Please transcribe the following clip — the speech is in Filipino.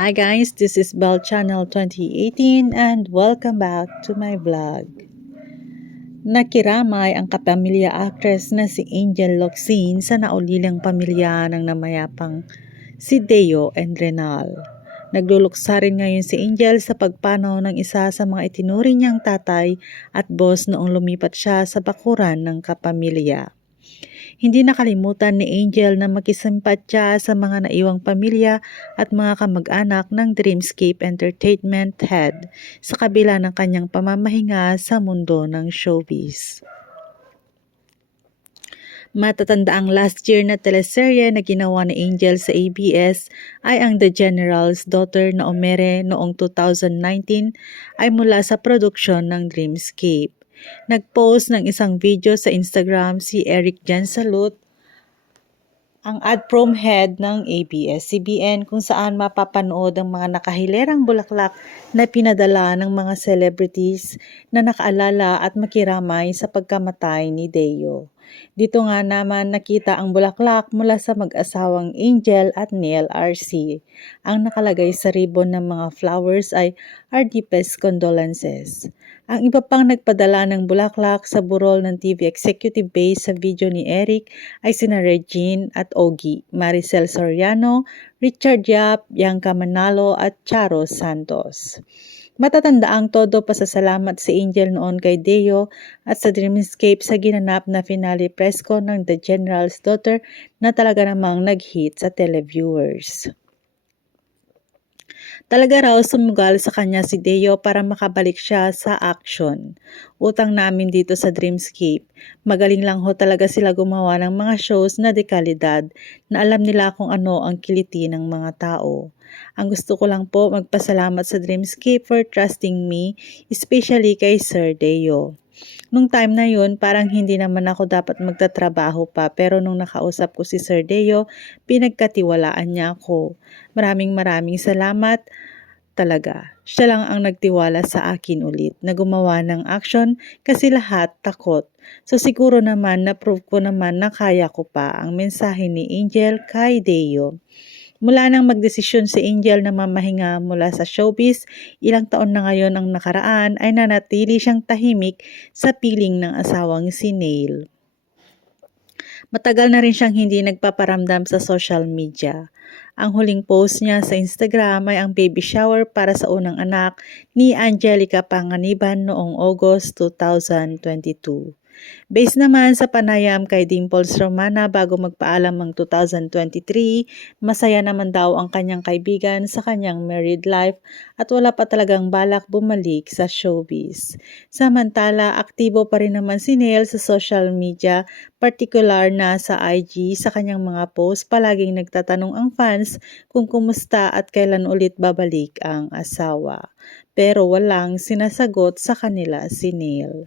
Hi guys, this is Bell Channel 2018 and welcome back to my vlog. Nakiramay ang kapamilya actress na si Angel Locsin sa naulilang pamilya ng namayapang si Deo and Renal. Nagluluksa rin ngayon si Angel sa pagpanaw ng isa sa mga itinuring niyang tatay at boss noong lumipat siya sa bakuran ng kapamilya. Hindi nakalimutan ni Angel na makisimpatya sa mga naiwang pamilya at mga kamag-anak ng Dreamscape Entertainment Head sa kabila ng kanyang pamamahinga sa mundo ng showbiz. Matatanda ang last year na teleserye na ginawa ni Angel sa ABS ay ang The General's Daughter na umere noong 2019 ay mula sa produksyon ng Dreamscape. Nag-post ng isang video sa Instagram si Eric Jansalut, ang ad prom head ng ABS-CBN kung saan mapapanood ang mga nakahilerang bulaklak na pinadala ng mga celebrities na nakaalala at makiramay sa pagkamatay ni Deo. Dito nga naman nakita ang bulaklak mula sa mag-asawang Angel at Neil RC. Ang nakalagay sa ribbon ng mga flowers ay Our deepest condolences. Ang iba pang nagpadala ng bulaklak sa burol ng TV executive base sa video ni Eric ay sina Regine at Ogie, Maricel Soriano, Richard Yap, Bianca Manalo at Charo Santos. Matatanda ang todo pasasalamat si Angel noon kay Deo at sa Dreamscape sa ginanap na finale presko ng The General's Daughter na talaga namang nag-hit sa televiewers. Talaga raw sumugal sa kanya si Deo para makabalik siya sa action. Utang namin dito sa Dreamscape. Magaling lang ho talaga sila gumawa ng mga shows na dekalidad na alam nila kung ano ang kiliti ng mga tao. Ang gusto ko lang po magpasalamat sa Dreamscape for trusting me, especially kay Sir Deo. Nung time na yun, parang hindi naman ako dapat magtatrabaho pa pero nung nakausap ko si Sir Deo, pinagkatiwalaan niya ako. Maraming maraming salamat talaga. Siya lang ang nagtiwala sa akin ulit na gumawa ng action kasi lahat takot. So siguro naman na-prove ko naman na kaya ko pa ang mensahe ni Angel kay Deo. Mula nang magdesisyon si Angel na mamahinga mula sa showbiz, ilang taon na ngayon ang nakaraan ay nanatili siyang tahimik sa piling ng asawang si Neil. Matagal na rin siyang hindi nagpaparamdam sa social media. Ang huling post niya sa Instagram ay ang baby shower para sa unang anak ni Angelica Panganiban noong August 2022. Based naman sa panayam kay Dimples Romana bago magpaalam ang 2023, masaya naman daw ang kanyang kaibigan sa kanyang married life at wala pa talagang balak bumalik sa showbiz. Samantala, aktibo pa rin naman si Neil sa social media, particular na sa IG sa kanyang mga post, palaging nagtatanong ang fans kung kumusta at kailan ulit babalik ang asawa. Pero walang sinasagot sa kanila si Neil.